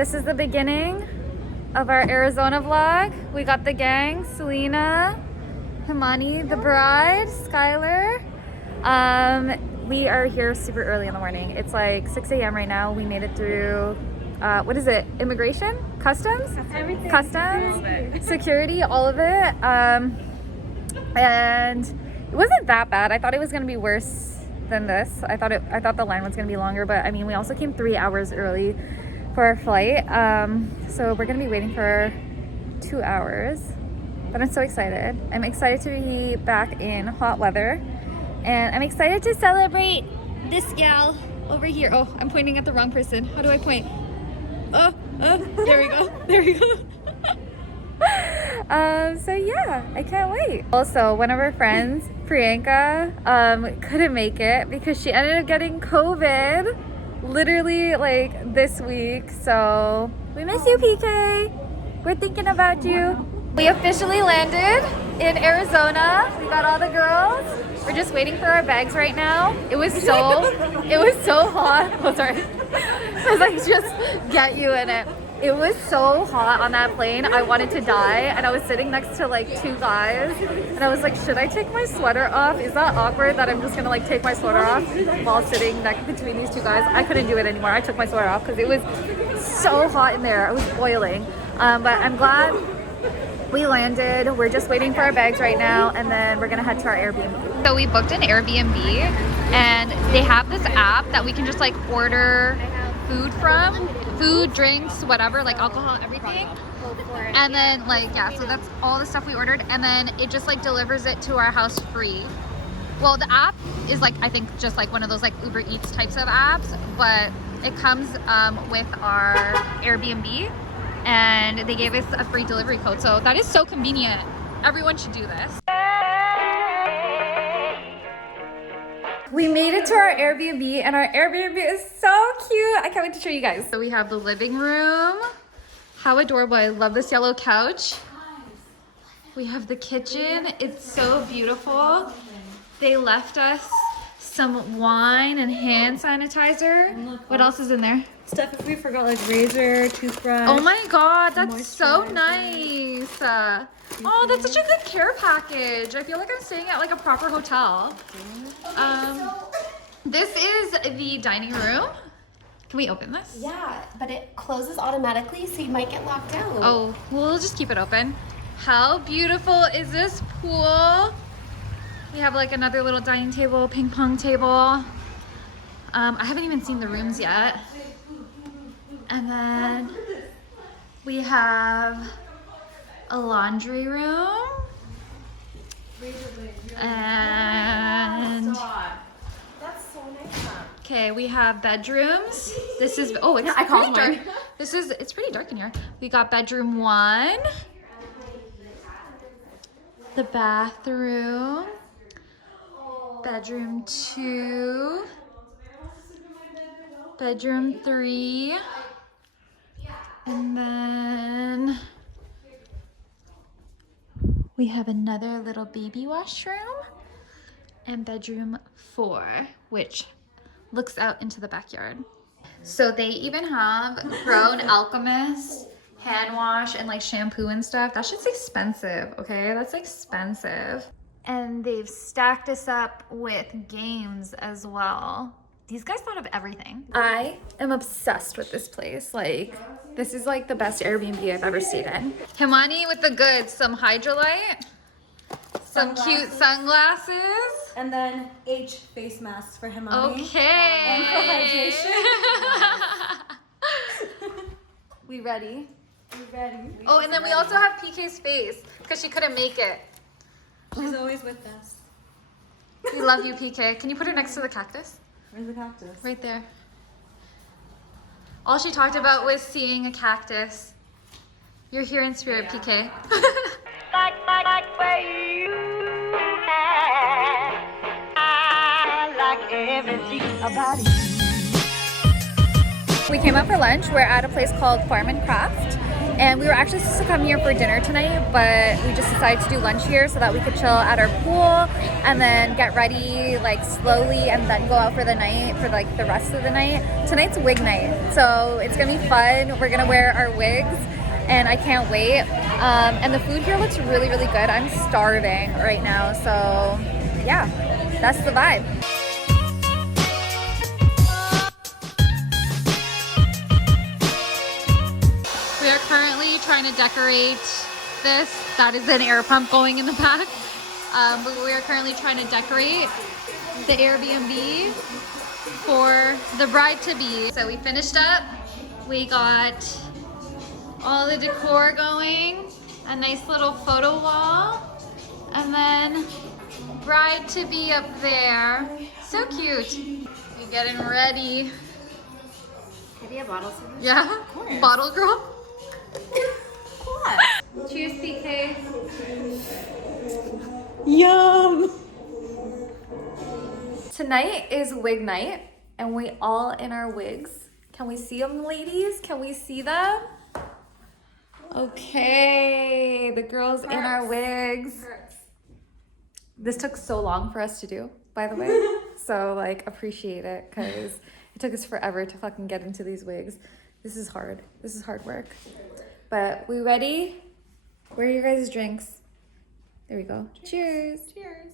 this is the beginning of our Arizona vlog. We got the gang, Selena, Hemali, the bride, Skylar. We are here super early in the morning. It's like 6 a.m. right now. We made it through, what is it? Immigration? Customs? Everything. Customs? Security, all of it. And it wasn't that bad. I thought it was gonna be worse than this. I thought the line was gonna be longer, but I mean, we also came 3 hours early for our flight. So we're gonna be waiting for 2 hours, but I'm so excited. I'm excited to be back in hot weather, and I'm excited to celebrate this gal over here. Oh, I'm pointing at the wrong person. How do I point? There we go. There we go. So yeah, I can't wait. Also, one of our friends, Priyanka, couldn't make it because she ended up getting COVID literally like this week. So we miss you, PK. We're thinking about you. We officially landed in Arizona. We got all the girls. We're just waiting for our bags right now. It was so hot. Oh, sorry. I was like, just get you in it. It was so hot on that plane. I wanted to die, and I was sitting next to like 2 guys, and I was like, should I take my sweater off? Is that awkward that I'm just gonna like take my sweater off while sitting next between these 2 guys? I couldn't do it anymore. I took my sweater off because it was so hot in there. I was boiling. But I'm glad we landed. We're just waiting for our bags right now, and then we're gonna head to our Airbnb. So we booked an Airbnb, and they have this app that we can just like order food from. Food, drinks, whatever, like alcohol, everything. And then like, yeah, so that's all the stuff we ordered, and then it just like delivers it to our house free. Well, the app is like, I think just like one of those like Uber Eats types of apps, but it comes with our Airbnb, and they gave us a free delivery code. So that is so convenient. Everyone should do this. We made it to our Airbnb, and our Airbnb is so cute. I can't wait to show you guys. So we have the living room. How adorable. I love this yellow couch. We have the kitchen. It's so beautiful. They left us some wine and hand sanitizer. What else is in there? Stuff if we forgot, like razor, toothbrush. Oh my god, that's so nice. Oh, that's such a good care package. I feel like I'm staying at like a proper hotel. This is the dining room. Can we open this? Yeah, but it closes automatically, so you might get locked out. Oh, we'll just keep it open. How beautiful is this pool? We have like another little dining table, ping pong table. I haven't even seen the rooms yet. And then we have a laundry room. And okay, we have bedrooms. This is, oh, it's pretty dark. It's pretty dark in here. We got bedroom 1, the bathroom, bedroom 2, bedroom 3, and then we have another little baby washroom, and bedroom 4, which looks out into the backyard. So they even have Grown Alchemist hand wash and like shampoo and stuff. That shit's expensive, okay? That's expensive. And they've stacked us up with games as well. These guys thought of everything. I am obsessed with this place. Like, this is like the best Airbnb I've ever stayed in. Hemali with the goods, some Hydrolite, some cute sunglasses. And then H face masks for Hemali. Okay. And for hydration. We ready? We ready. Oh, and then we also have PK's face because she couldn't make it. She's always with us. We love you, PK. Can you put her next to the cactus? Where's the cactus? Right there. All she talked about was seeing a cactus. You're here in spirit, PK. like where you at. I like everything about you. We came out for lunch. We're at a place called Farm and Craft, And we were actually supposed to come here for dinner tonight, but we just decided to do lunch here so that we could chill at our pool and then get ready like slowly and then go out for the night for like the rest of the night. Tonight's wig night, so it's gonna be fun. We're gonna wear our wigs and I can't wait. And the food here looks really, really good. I'm starving right now, so yeah, that's the vibe. We are currently trying to decorate this. That is an air pump going in the back. But we are currently trying to decorate the Airbnb for the bride-to-be. So we finished up. We got all the decor going, a nice little photo wall, and then bride-to-be up there. So cute. We're getting ready. Maybe a bottle service? Yeah, bottle girl. What? Cheers, PK. Yum! Tonight is wig night, and we all in our wigs. Can we see them, ladies? Can we see them? Okay, the girls in our wigs. This took so long for us to do, by the way. So like, appreciate it, because it took us forever to fucking get into these wigs. This is hard. This is hard work. But we ready? Where are your guys' drinks? There we go. Cheers. Cheers.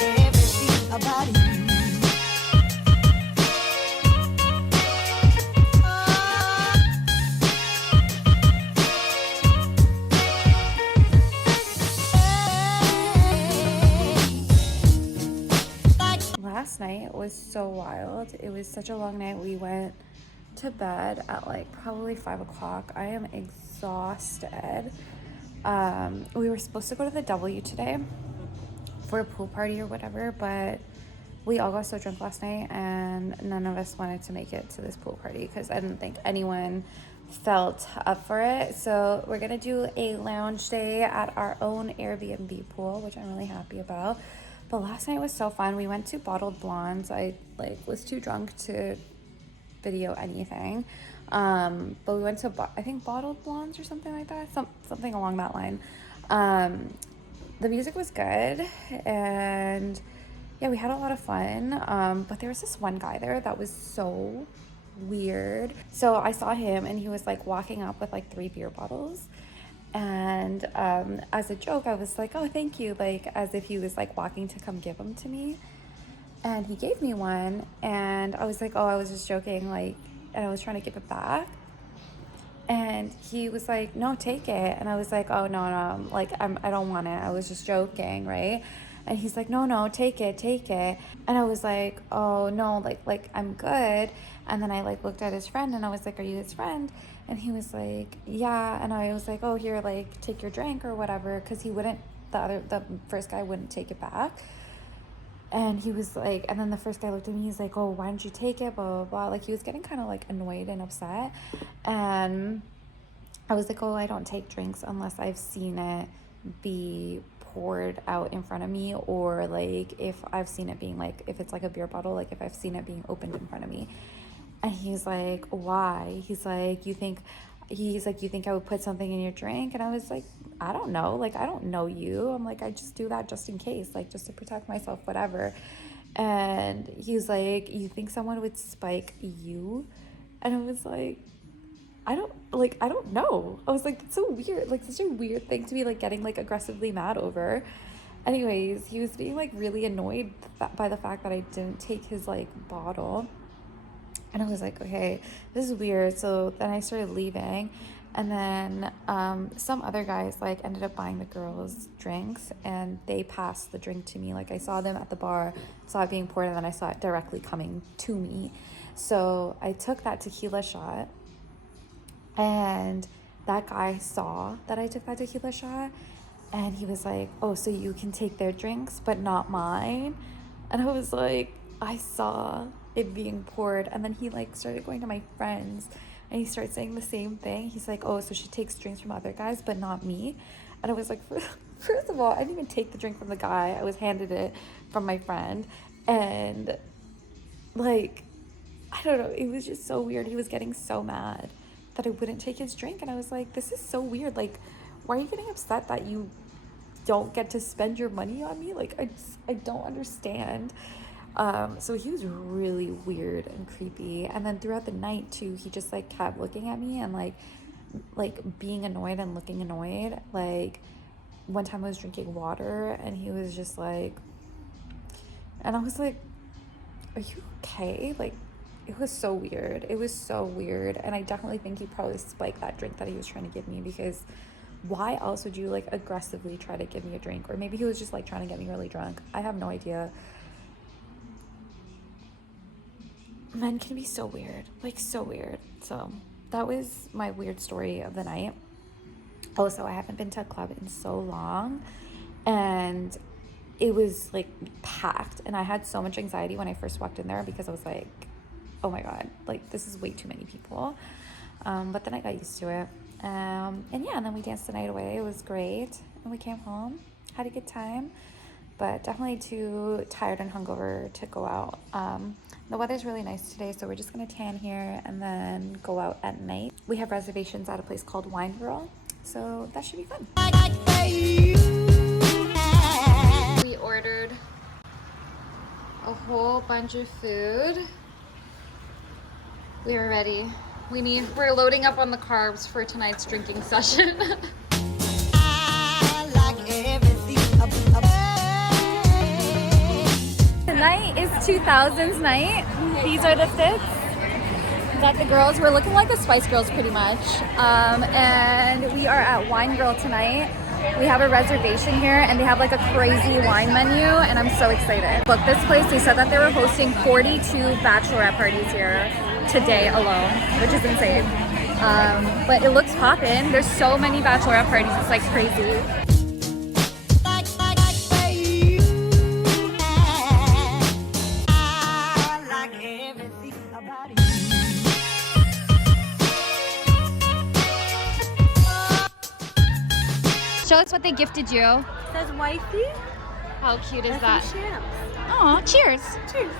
Everything about you. Last night was so wild. It was such a long night. We went to bed at like probably 5 o'clock. I am exhausted. We were supposed to go to the W today for a pool party or whatever, but we all got so drunk last night and none of us wanted to make it to this pool party because I didn't think anyone felt up for it. So we're gonna do a lounge day at our own Airbnb pool, which I'm really happy about. But last night was so fun. We went to Bottled Blondes. I like was too drunk to video anything, but we went to I think Bottled Blondes or something like that, something along that line. The music was good, and yeah, we had a lot of fun. But there was this one guy there that was so weird. So I saw him, and he was like walking up with like 3 beer bottles. And as a joke, I was like, oh, thank you, like as if he was like walking to come give them to me. And he gave me one, and I was like, oh, I was just joking, like, and I was trying to give it back. And he was like, no, take it. And I was like, oh, no, like, I don't want it. I was just joking, right? And he's like, no, take it. And I was like, oh, no, like I'm good. And then I like looked at his friend, and I was like, are you his friend? And he was like, yeah. And I was like, oh, here, like, take your drink or whatever, because he wouldn't, the first guy wouldn't take it back. And he was like, and then the first guy looked at me, he's like, oh, why don't you take it, blah, blah, blah. Like, he was getting kind of like annoyed and upset. And I was like, oh, I don't take drinks unless I've seen it be poured out in front of me, or like if I've seen it being like, if it's like a beer bottle, like if I've seen it being opened in front of me. And he's like, why? He's like, you think I would put something in your drink? And I was like, I don't know. Like, I don't know you. I'm like, I just do that just in case, like just to protect myself, whatever. And he was like, you think someone would spike you? And I was like, I don't know. I was like, it's so weird. Like, such a weird thing to be like getting like aggressively mad over. Anyways, he was being like really annoyed by the fact that I didn't take his like bottle. And I was like, okay, this is weird. So then I started leaving. And then some other guys like ended up buying the girls drinks, and they passed the drink to me. Like, I saw them at the bar, saw it being poured, and then I saw it directly coming to me. So I took that tequila shot, and that guy saw that I took that tequila shot, and he was like, oh, so you can take their drinks but not mine? And I was like, I saw it being poured. And then he like started going to my friends, and he started saying the same thing. He's like, oh, so she takes drinks from other guys but not me? And I was like, first of all, I didn't even take the drink from the guy. I was handed it from my friend. And like, I don't know, it was just so weird. He was getting so mad. that I wouldn't take his drink. And I was like, this is so weird. Like, why are you getting upset that you don't get to spend your money on me? Like, I don't understand. So he was really weird and creepy. And then throughout the night too, he just like kept looking at me and like being annoyed and looking annoyed. Like one time I was drinking water and he was just like, and I was like, are you okay? Like, it was so weird. It was so weird. And I definitely think he probably spiked that drink that he was trying to give me, because why else would you like aggressively try to give me a drink? Or maybe he was just like trying to get me really drunk. I have no idea. Men can be so weird, like so weird. So that was my weird story of the night. Also, I haven't been to a club in so long, and it was like packed, and I had so much anxiety when I first walked in there because I was like, oh my god, like this is way too many people. But then I got used to it. And yeah, and then we danced the night away. It was great, and we came home, had a good time, but definitely too tired and hungover to go out. The weather's really nice today, so we're just gonna tan here and then go out at night. We have reservations at a place called Wine Girl, so that should be fun. We ordered a whole bunch of food. We are ready. We're loading up on the carbs for tonight's drinking session. Tonight is 2000s night. These are the fits. Got the girls. We're looking like the Spice Girls pretty much. And we are at Wine Girl tonight. We have a reservation here and they have like a crazy wine menu and I'm so excited. Look, this place, they said that they were hosting 42 bachelorette parties here today alone, which is insane. But it looks poppin'. There's so many bachelorette parties, it's like crazy. Show us what they gifted you. It says wifey. How cute is that? Champs. Aw, cheers. Cheers.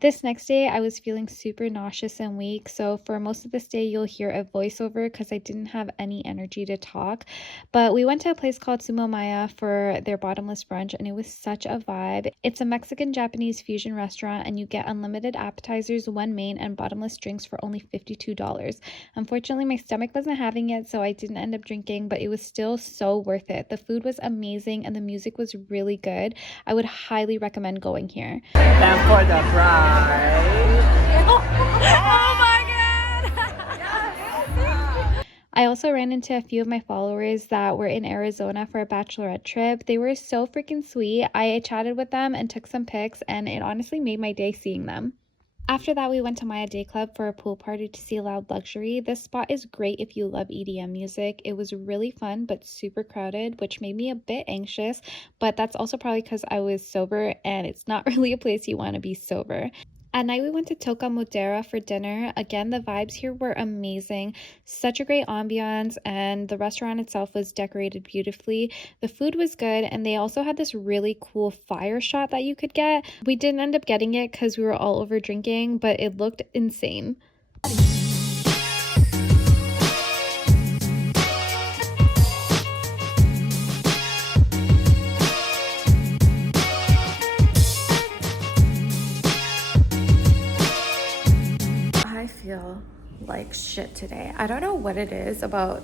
This next day, I was feeling super nauseous and weak, so for most of this day, you'll hear a voiceover because I didn't have any energy to talk. But we went to a place called SumoMaya for their bottomless brunch, and it was such a vibe. It's a Mexican-Japanese fusion restaurant, and you get unlimited appetizers, one main, and bottomless drinks for only $52. Unfortunately, my stomach wasn't having it, so I didn't end up drinking, but it was still so worth it. The food was amazing, and the music was really good. I would highly recommend going here. Time for the bride. Oh my god! I also ran into a few of my followers that were in Arizona for a bachelorette trip. They were so freaking sweet. I chatted with them and took some pics, and it honestly made my day seeing them. After that, we went to Maya Dayclub for a pool party to see Loud Luxury. This spot is great if you love EDM music. It was really fun but super crowded, which made me a bit anxious, but that's also probably because I was sober and it's not really a place you want to be sober. At night, we went to Toca Madera for dinner. Again, the vibes here were amazing. Such a great ambiance, and the restaurant itself was decorated beautifully. The food was good, and they also had this really cool fire shot that you could get. We didn't end up getting it because we were all over drinking, but it looked insane. I feel like shit today. I don't know what it is about.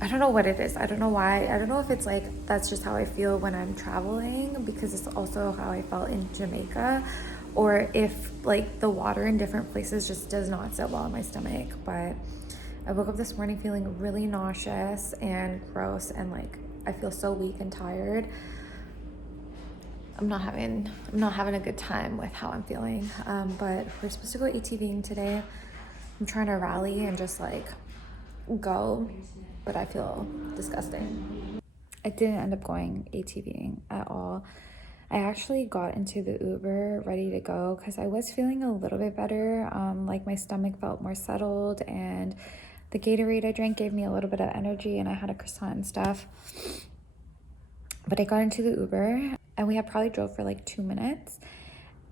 I don't know what it is. I don't know why. I don't know if it's like that's just how I feel when I'm traveling, because it's also how I felt in Jamaica, or if like the water in different places just does not sit well in my stomach. But I woke up this morning feeling really nauseous and gross, and like I feel so weak and tired. I'm not having a good time with how I'm feeling. But we're supposed to go ATVing today. I'm trying to rally and just like go, but I feel disgusting. I didn't end up going ATVing at all. I actually got into the Uber ready to go because I was feeling a little bit better. Like my stomach felt more settled and The Gatorade I drank gave me a little bit of energy, and I had a croissant and stuff. But I got into the Uber, and we had probably drove for like 2 minutes,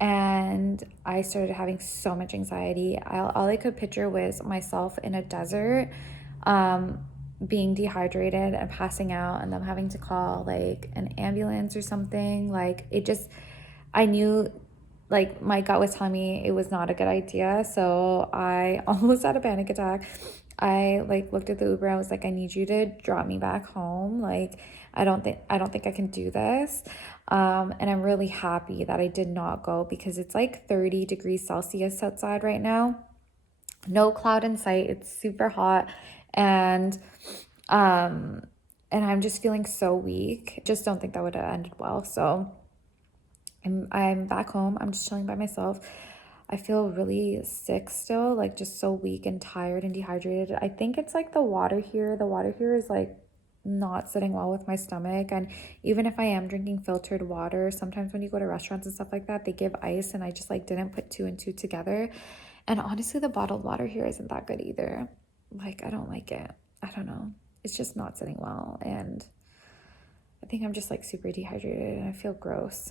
and I started having so much anxiety. All I could picture was myself in a desert, being dehydrated and passing out, and them having to call like an ambulance or something. Like, it just, I knew, like, my gut was telling me it was not a good idea. So I almost had a panic attack. I like looked at the Uber. I was like, I need you to drop me back home. Like, I don't think I can do this. And I'm really happy that I did not go, because it's like 30 degrees Celsius outside right now. No cloud in sight. It's super hot. And I'm just feeling so weak. Just don't think that would have ended well. So I'm back home. I'm just chilling by myself. I feel really sick still, like just so weak and tired and dehydrated. I think it's like the water here. The water here is like not sitting well with my stomach. And even if I am drinking filtered water, sometimes when you go to restaurants and stuff like that, they give ice, and I just like didn't put 2 and 2 together. And honestly, the bottled water here isn't that good either. Like, I don't like it. I don't know. It's just not sitting well. And I think I'm just like super dehydrated, and I feel gross.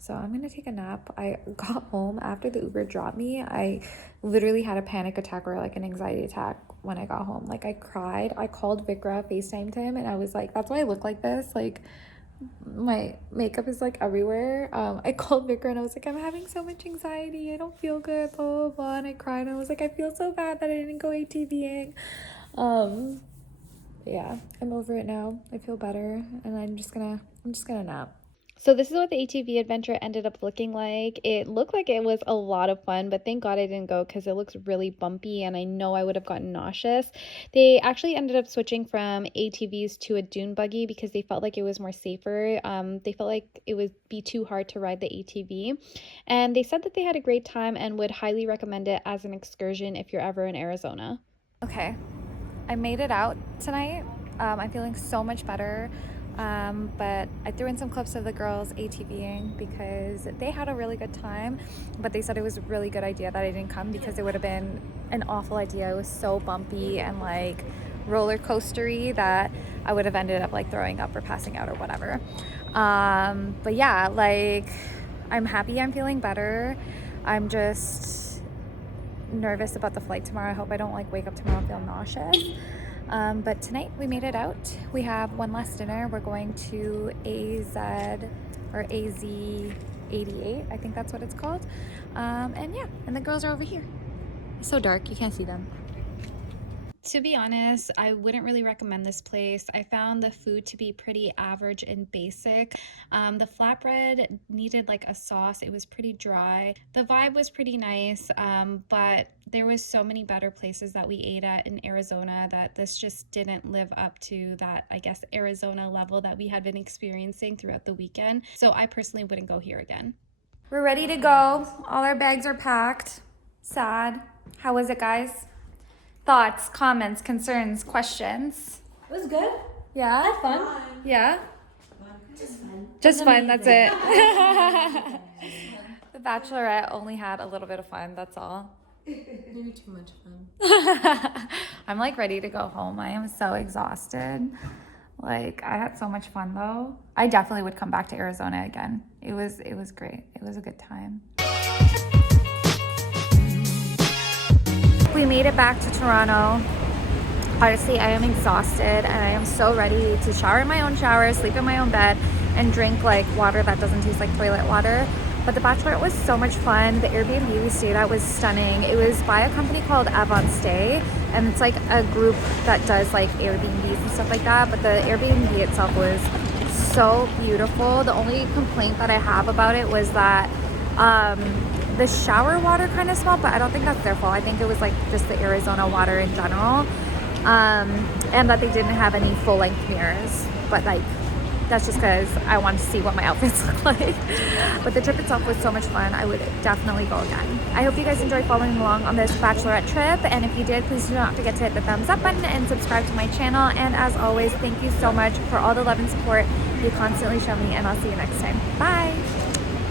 So I'm gonna take a nap. I got home after the Uber dropped me. I literally had a panic attack, or like an anxiety attack, when I got home. Like, I cried. I called Vikra, FaceTimed him, and I was like, that's why I look like this. Like, my makeup is like everywhere. I called Vikra and I was like, I'm having so much anxiety. I don't feel good, blah, blah, blah. And I cried, and I was like, I feel so bad that I didn't go ATVing. Yeah, I'm over it now. I feel better, and I'm just gonna nap. So this is what the ATV adventure ended up looking like. It looked like it was a lot of fun, but thank God I didn't go, because it looks really bumpy, and I know I would have gotten nauseous. They actually ended up switching from ATVs to a dune buggy because they felt like it was more safer. They felt like it would be too hard to ride the ATV. And they said that they had a great time and would highly recommend it as an excursion if you're ever in Arizona. Okay, I made it out tonight. I'm feeling so much better. But I threw in some clips of the girls ATVing because they had a really good time, but they said it was a really good idea that I didn't come, because it would have been an awful idea. It was so bumpy and like roller coastery that I would have ended up like throwing up or passing out or whatever. But yeah, like, I'm happy I'm feeling better. I'm just nervous about the flight tomorrow. I hope I don't like wake up tomorrow and feel nauseous. But tonight we made it out. We have one last dinner. We're going to AZ 88, I think that's what it's called. And yeah, and the girls are over here. It's so dark, you can't see them. To be honest, I wouldn't really recommend this place. I found the food to be pretty average and basic. The flatbread needed like a sauce. It was pretty dry. The vibe was pretty nice, but there was so many better places that we ate at in Arizona that this just didn't live up to that, I guess, Arizona level that we had been experiencing throughout the weekend. So I personally wouldn't go here again. We're ready to go. All our bags are packed. Sad. How was it, guys? Thoughts, comments, concerns, questions? It was good. Yeah? Had fun. Yeah? Just fun. Just fun, that's it. The Bachelorette only had a little bit of fun, that's all. Maybe too much fun. I'm like ready to go home. I am so exhausted. Like, I had so much fun though. I definitely would come back to Arizona again. It was great. It was a good time. We made it back to Toronto. Honestly, I am exhausted, and I am so ready to shower in my own shower, sleep in my own bed, and drink like water that doesn't taste like toilet water. But the Bachelorette was so much fun. The Airbnb we stayed at was stunning. It was by a company called Avantstay, and it's like a group that does like Airbnbs and stuff like that. But the Airbnb itself was so beautiful. The only complaint that I have about it was that the shower water kind of smelled, but I don't think that's their fault. I think it was like just the Arizona water in general, and that they didn't have any full-length mirrors. But like, that's just because I wanted to see what my outfits look like. But the trip itself was so much fun. I would definitely go again. I hope you guys enjoyed following along on this Bachelorette trip, and if you did, please do not forget to hit the thumbs up button and subscribe to my channel. And as always, thank you so much for all the love and support you constantly show me, and I'll see you next time. Bye.